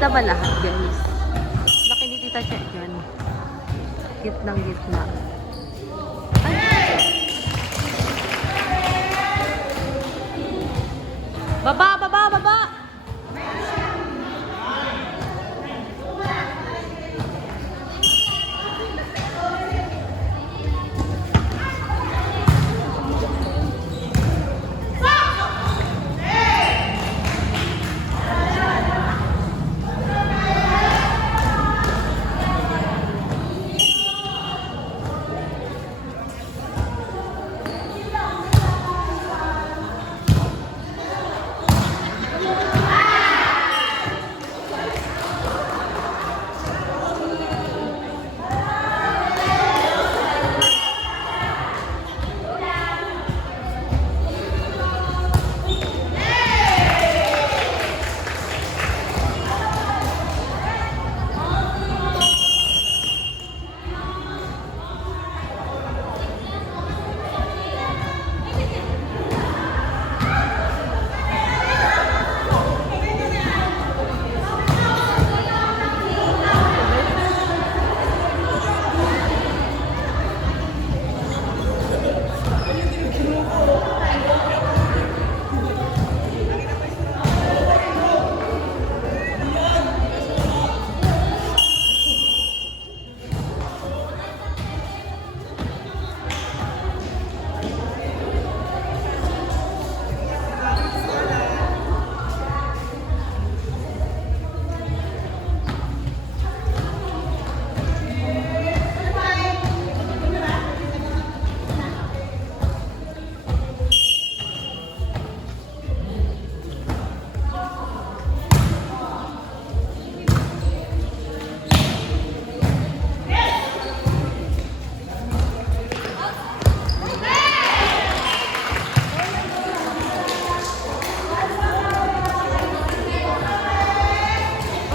Ito ba lahat, guys? Laki ni Tita siya dyan. Gitnang gitna. Ay! Baba, baba, baba!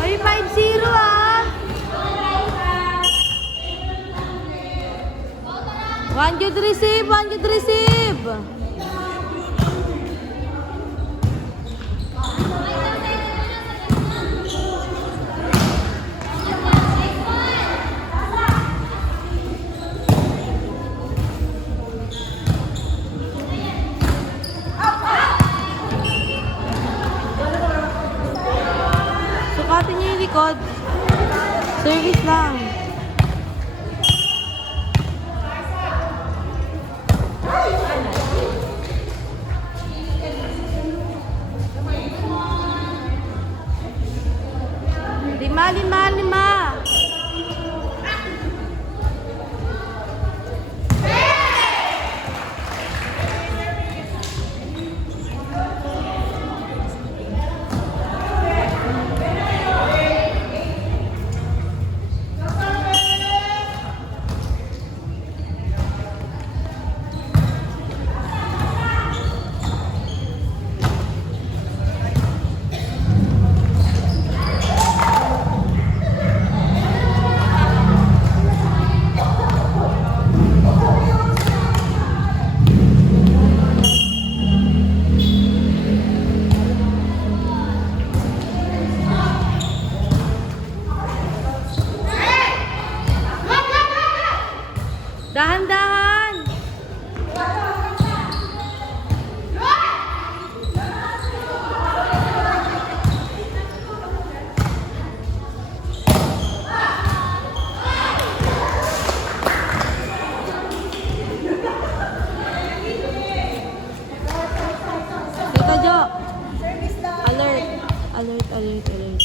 Ay, 5-0 ah! 1 good receive! 1 good receive! Sukatin niyo yung likod. Service lang. Lima, lima, lima. Dahan-dahan! Tita Jo! Alert! Alert, alert, alert.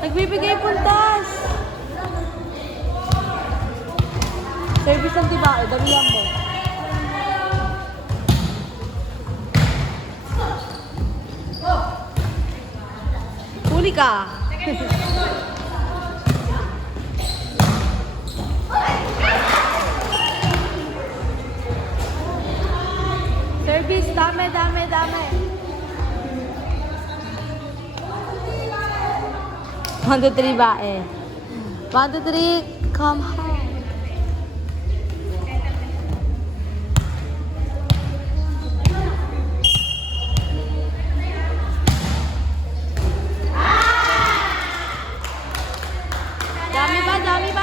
Nagbibigay puntas. Service ng tibae, damihan mo. Huli ka. Service, dami. 1, 2, 3 ba eh? 1, 2, 3, come home.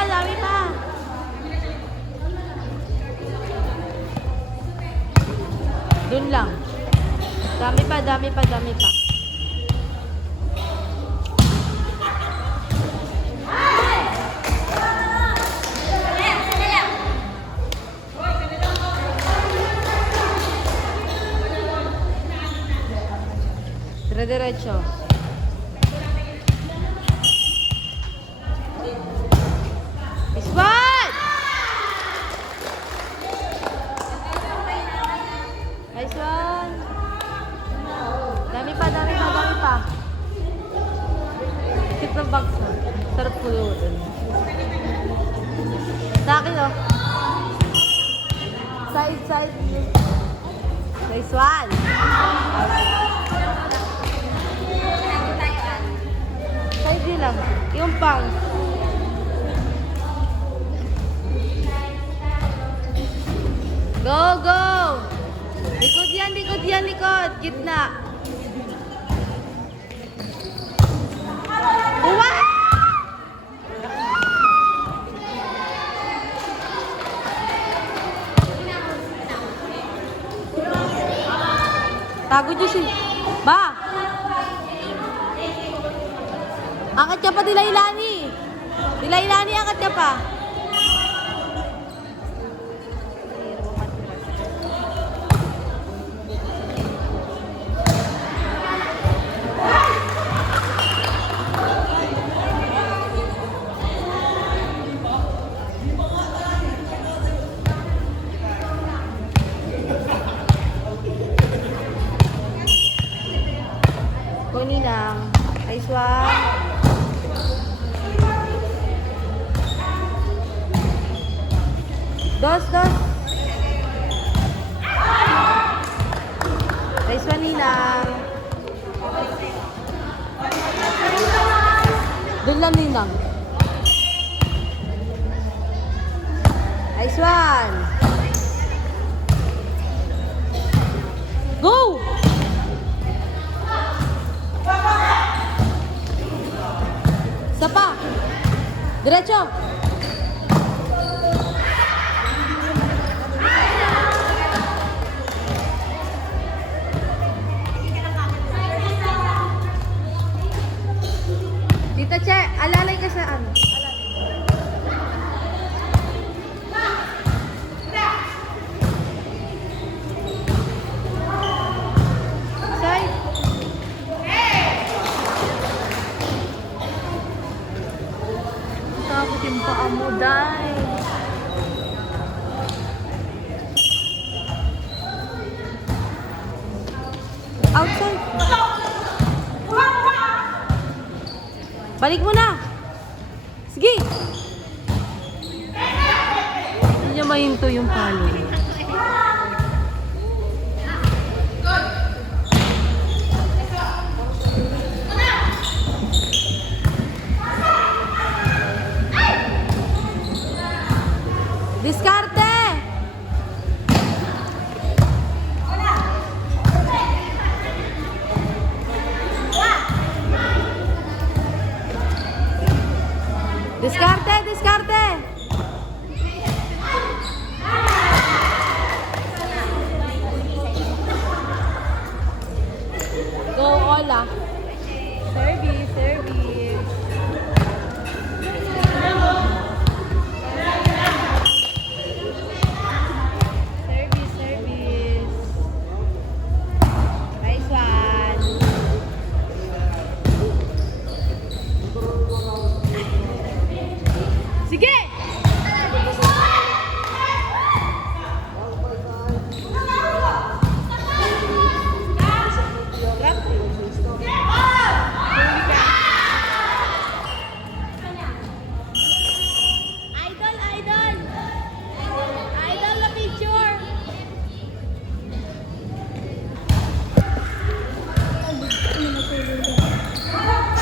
Dami pa. Dun lang. Dami pa. Dire-diretso. Spot! Nice one. Dami pa. Cute ng box mo. Sarap pulutin. Sa akin, oh. Side. Nice one. Side din lang. Yung pang. Go! Likod yan. Gitna. Wow! Tago niyo si... Ba! Angkat ka pa, Dilailani, angkat ka pa. Kuninang. Nice one. Dos. Nice one, Ninang. Doon lang, Ninang. Nice one. Go! Sapa. Diretso. Tita Che, alalay ka sa ano? Side. Tapos yung paa mo, dahil. Outside. Balik mo na. Sige. Hindi niya mahinto yung palo. Diskarte! Diskarte!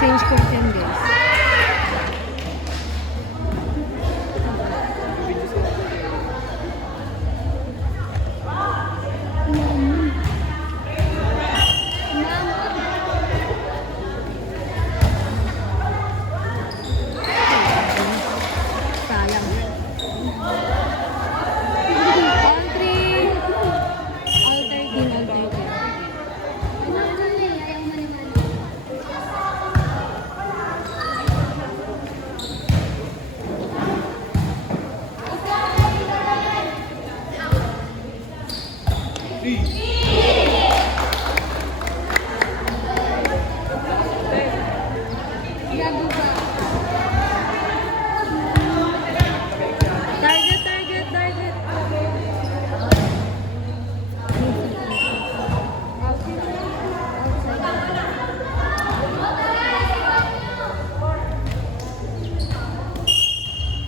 Change curtain, guys. Sayang. All three. All 13, all 13. Target, target, target.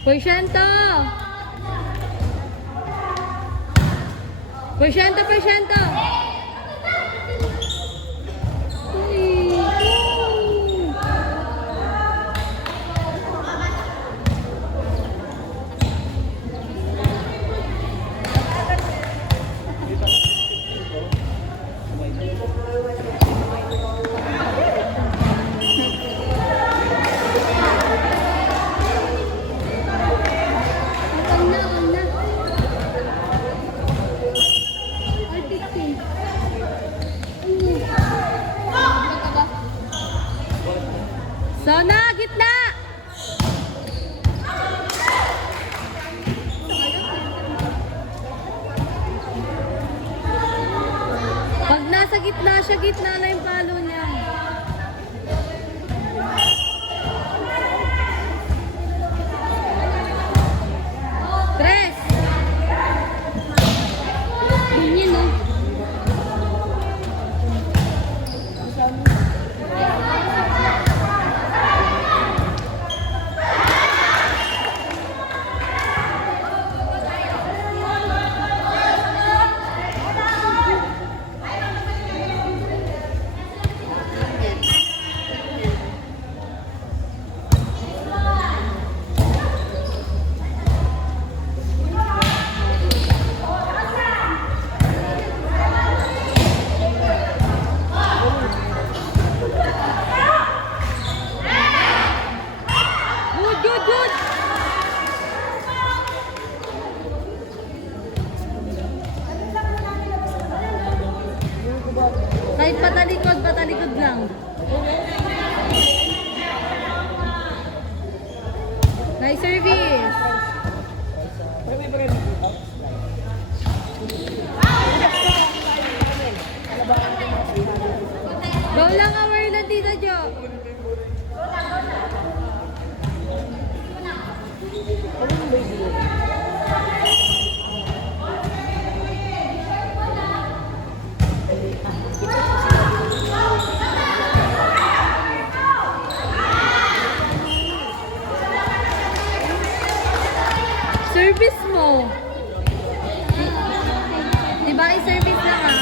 Porsyento! Porsyento, porsyento! Sona, gitna! Pag nasa gitna siya, gitna na yung palo niya. Tres! Ganyan, no? Good, good! Kahit patalikod lang. Nice service! Go lang awar na Tita Jo! Service mo. Diba i-service lang ha?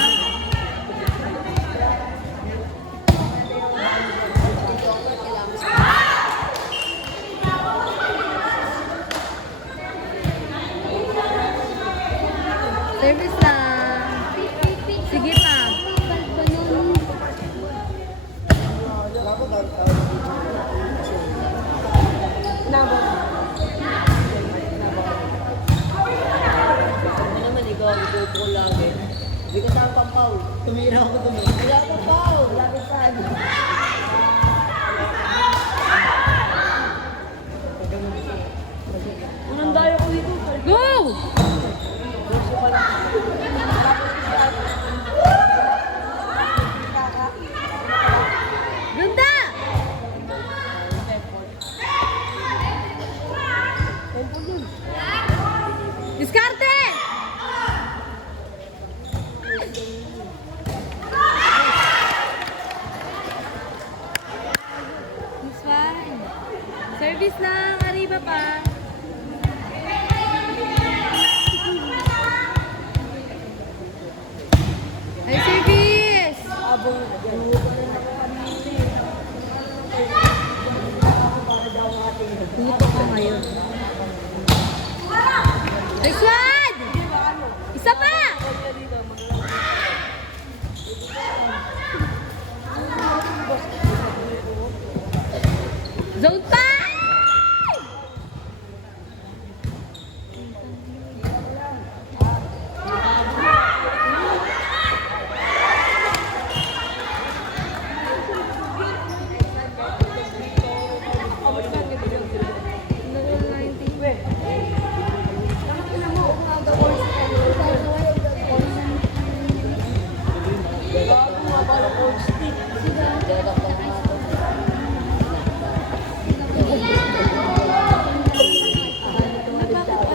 Service lang. Sige pa. Ito ko lagi. Hindi ka saan pampaw. Tumira ako dun. Wala pampaw. Wala ka saan. Anong dayo ko dito? Go! Ganda! Diskarte! It's fine. Service lang, arriba pa. Ay, service! Abong. Puto ka ngayon. Nice one! Isa pa! Zone 5!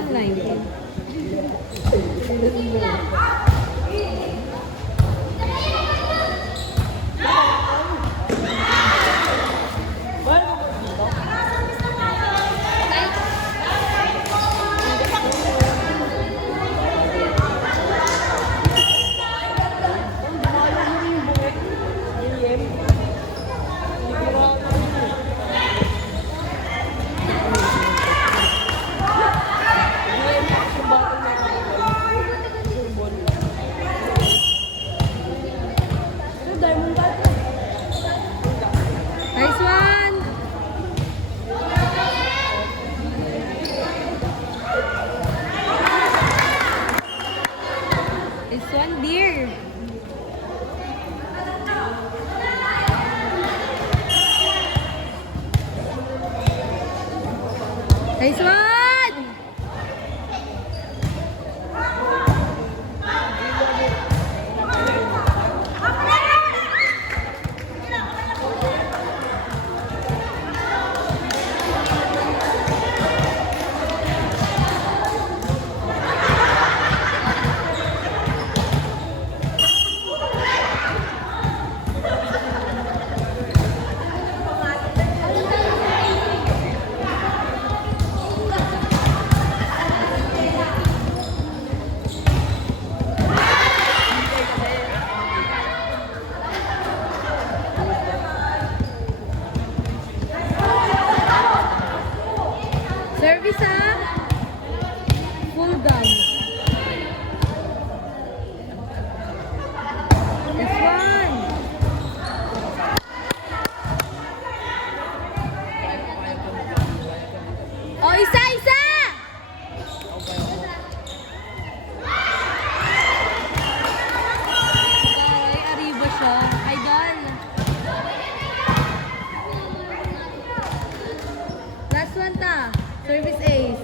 Online. Nice one! Nice one, dear. Nice one! Service full gun. This one. Oh, isa! Ay, arriba siya. Idol. Last one ta. Service ace.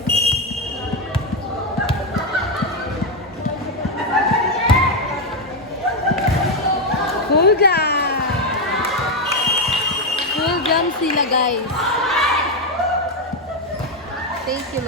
Full gum. Full gum sila, guys. Thank you.